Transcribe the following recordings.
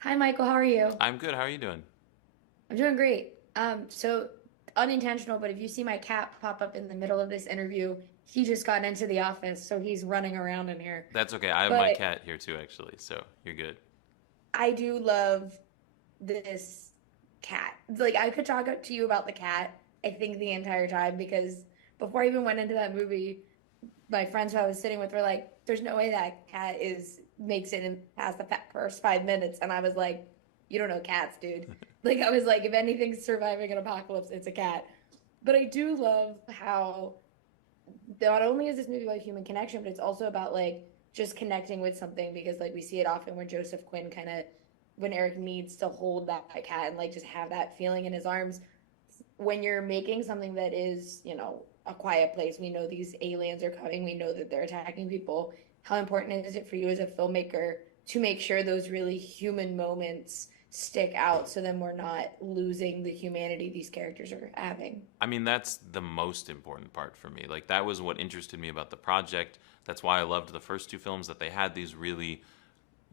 Hi, Michael. How are you? I'm good. How are you doing? I'm doing great. So unintentional, but if you see my cat pop up in the middle of this interview, he just got into the office, so he's running around in here. That's okay. I have But my cat here too, actually, so you're good. I do love this cat. Like I could talk to you about the cat, I think the entire time because before I even went into that movie, my friends who I was sitting with were like, "There's no way that cat is makes it in past the first 5 minutes," and I was like, "You don't know cats, dude." Like I was like, if anything's surviving an apocalypse, it's a cat. But I do love how not only is this movie about human connection, but it's also about like just connecting with something because like we see it often when Joseph Quinn kind of when Eric needs to hold that cat and like just have that feeling in his arms when you're making something that is, a quiet place, we know these aliens are coming, we know that they're attacking people. How important is it for you as a filmmaker to make sure those really human moments stick out so then we're not losing the humanity these characters are having? I mean, that's the most important part for me. Like, that was what interested me about the project. That's why I loved the first two films, that they had these really,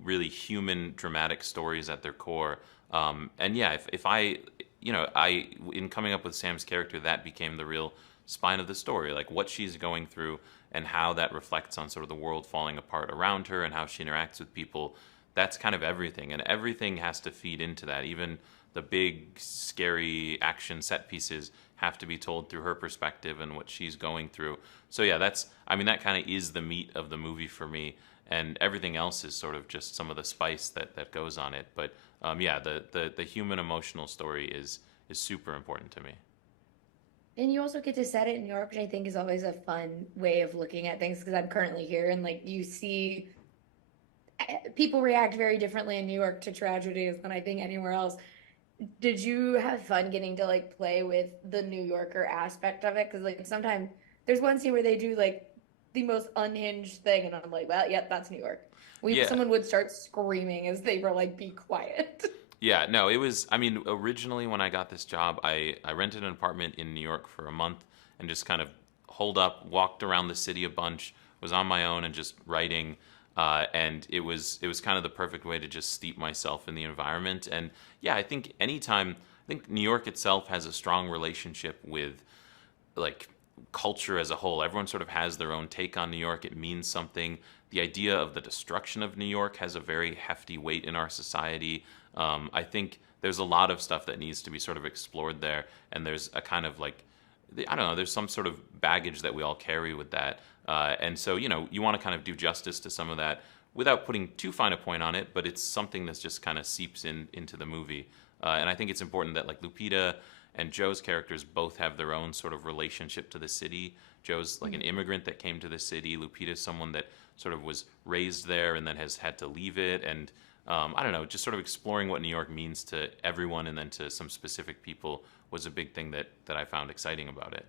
really human, dramatic stories at their core. And yeah, if I, in coming up with Sam's character, that became the real spine of the story, like what she's going through and how that reflects on sort of the world falling apart around her and how she interacts with people. That's kind of everything, and everything has to feed into that. Even the big, scary action set pieces have to be told through her perspective and what she's going through. So yeah, I mean, that kind of is the meat of the movie for me, and everything else is sort of just some of the spice that goes on it. But yeah, the human emotional story is super important to me. And you also get to set it in New York, which I think is always a fun way of looking at things because I'm currently here and like you see people react very differently in New York to tragedies than I think anywhere else. Did you have fun getting to like play with the New Yorker aspect of it? Because like sometimes there's one scene where they do like the most unhinged thing, and I'm like, well, yep, that's New York. Yeah, Someone would start screaming as they were like, be quiet. yeah, no, it was. I mean, originally when I got this job, I rented an apartment in New York for a month and just kind of holed up, walked around the city a bunch, was on my own and just writing. And it was kind of the perfect way to just steep myself in the environment. And yeah, I think New York itself has a strong relationship with like culture as a whole. Everyone sort of has their own take on New York. It means something. The idea of the destruction of New York has a very hefty weight in our society. I think there's a lot of stuff that needs to be sort of explored there, and there's a kind of like I don't know, there's some sort of baggage that we all carry with that. And so, you want to kind of do justice to some of that without putting too fine a point on it, but it's something that's just kind of seeps into the movie. And I think it's important that like Lupita and Joe's characters both have their own sort of relationship to the city. Joe's like an immigrant that came to the city. Lupita's someone that sort of was raised there and then has had to leave it. And I don't know, just sort of exploring what New York means to everyone and then to some specific people was a big thing that I found exciting about it.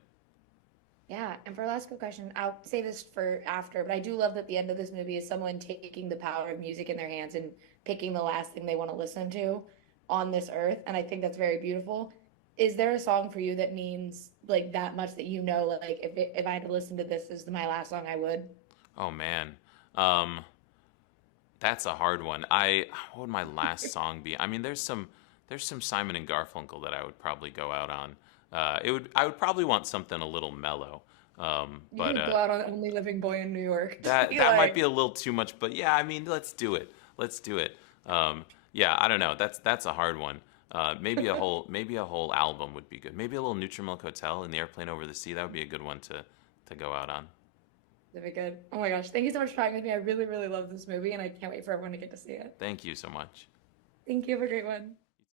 Yeah, and for our last quick question, I'll save this for after, but I do love that the end of this movie is someone taking the power of music in their hands and picking the last thing they want to listen to on this earth, and I think that's very beautiful. Is there a song for you that means like that much that like if I had to listen to this as my last song, I would? Oh man. Um, that's a hard one. What would my last song be? I mean, there's some Simon and Garfunkel that I would probably go out on. I would probably want something a little mellow. You But would go out on Only Living Boy in New York. Just that be that might be like, a little too much, but yeah, I mean, let's do it. Let's do it. Yeah, I don't know. That's a hard one. Maybe a whole album would be good. Maybe a little Nutrimilk Hotel in the airplane over the sea. That would be a good one to go out on. that'd be good. Oh my gosh, thank you so much for talking with me. I really, really love this movie, and I can't wait for everyone to get to see it. Thank you so much. Thank you. Have a great one.